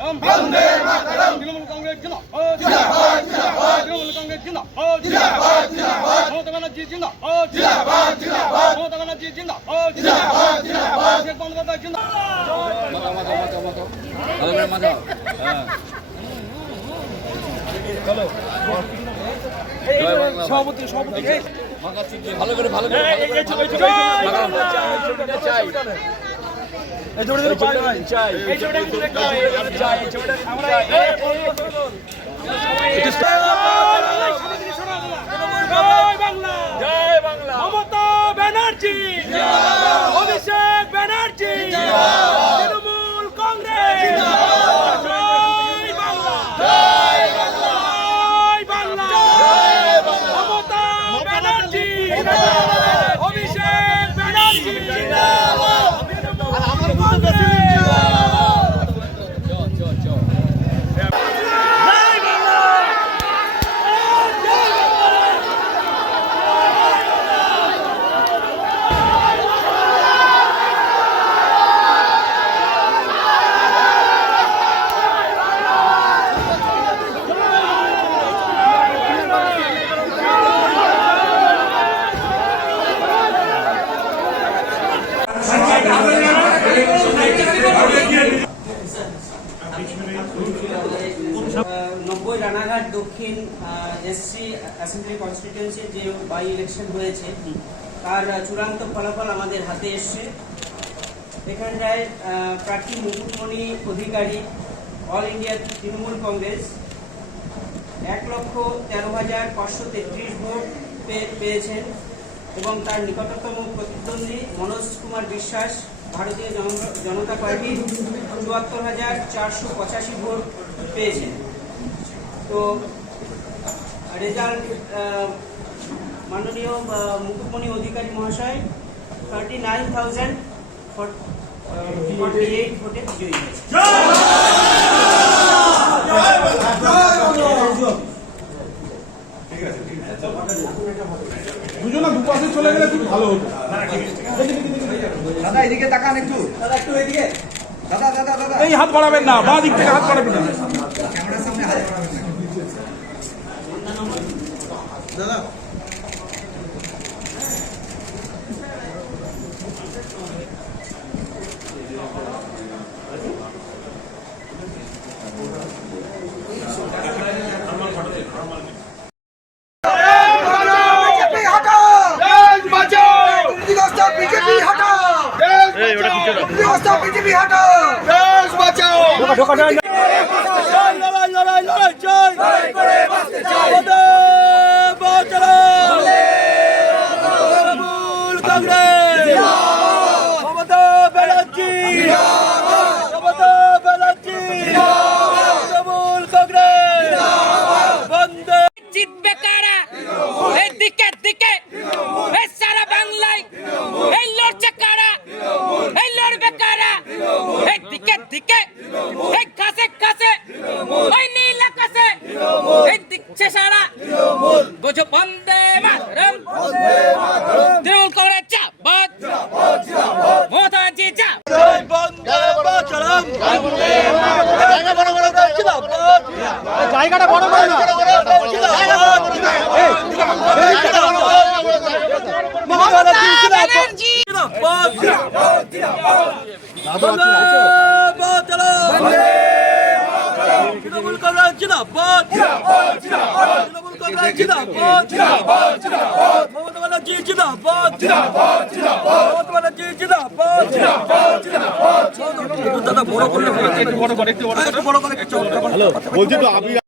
মাতরম বন্দে মাতরম তৃণমূল কংগ্রেস জিন্দাবাদ জিন্দাবাদ জিন্দাবাদ তৃণমূল কংগ্রেস জিন্দাবাদ জিন্দাবাদ জিন্দাবাদ মমতা ব্যানার্জি জিন্দাবাদ জিন্দাবাদ জিন্দাবাদ মমতা ব্যানার্জি জিন্দাবাদ জিন্দাবাদ জিন্দাবাদ শেখ বন্দ্যোপাধ্যায় জিন্দাবাদ চলো সভাপতি সভাপতি ভালো করে ভালো করে চাই এই জোরে জোরে পাই ভাই চাই এই জোরে জোরে চাই এই জোরে আমরা জয় বাংলা জয় বাংলা মমতা ব্যানার্জি জিন্দাবাদ অভিষেক ব্যানার্জি জিন্দাবাদ তৃণমূল কংগ্রেস জিন্দাবাদ জয় বাংলা জয় বাংলা জয় বাংলা জয় বাংলা মমতা ব্যানার্জি জিন্দাবাদ অভিষেক ব্যানার্জি জিন্দাবাদ আমার মতো নব্বই রানাঘাট দক্ষিণ এসসি অ্যাসেম্বলি কনস্টিটিউয়েন্সি যে বাই ইলেকশন হয়েছে তার চূড়ান্ত ফলাফল আমাদের হাতে এসছে। এখানটায় প্রার্থী মুকুটমণি অধিকারী অল ইন্ডিয়া তৃণমূল কংগ্রেস 1,13,533 ভোট পেয়েছেন এবং তার নিকটতম প্রতিদ্বন্দ্বী মনোজ কুমার বিশ্বাস ভারতীয় জনতা পার্টি 74,485 ভোট পেয়েছেন। তো রেজাল্ট মাননীয় মুকুটমণি অধিকারী মহাশয় 39,048 ভোটে বিজয়ী হয়েছে। দুজনা দুপাশে চলে গেলে খুব ভালো হতো। দাদা এদিকে তাকান একটু, দাদা একটু এদিকে, দাদা দাদা দাদা এই হাত বাড়াবেন না, বাঁ দিক থেকে হাত বাড়াবেন না, ক্যামেরার সামনে হাত বাড়াবেন না দাদা। জায়গাটা বড় করে না, তৃণমূল কংগ্রেস জিন্দাবাদ তৃণমূল কংগ্রেস জিন্দাবাদ মমতা ব্যানার্জি জিন্দাবাদ মমতা ব্যানার্জি জিন্দাবাদ দাদা বড় করে একটু বড় করে বলছি তো আপনি